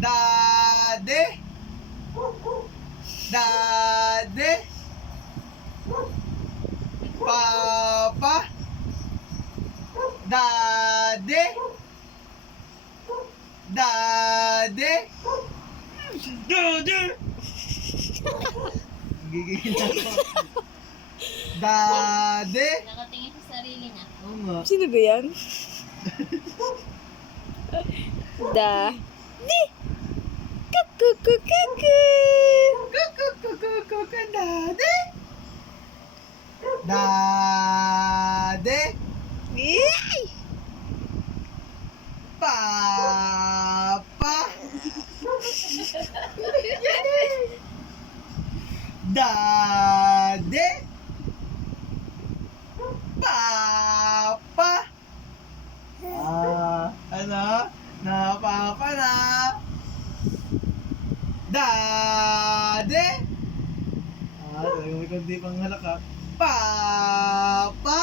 Daddy. Daddy. Papa. Daddy. Daddy. Daddy. Gigigil ako. Daddy. Nakatingin sa sarili niya. Oo nga. Sino ba yan? Di. Kukukukuku. Kukukukuku. Daddy. Daddy. Yay! Papa. Daddy. Papa. Ano? Napapa na. Daddy. May kundi pang halaka. Papa.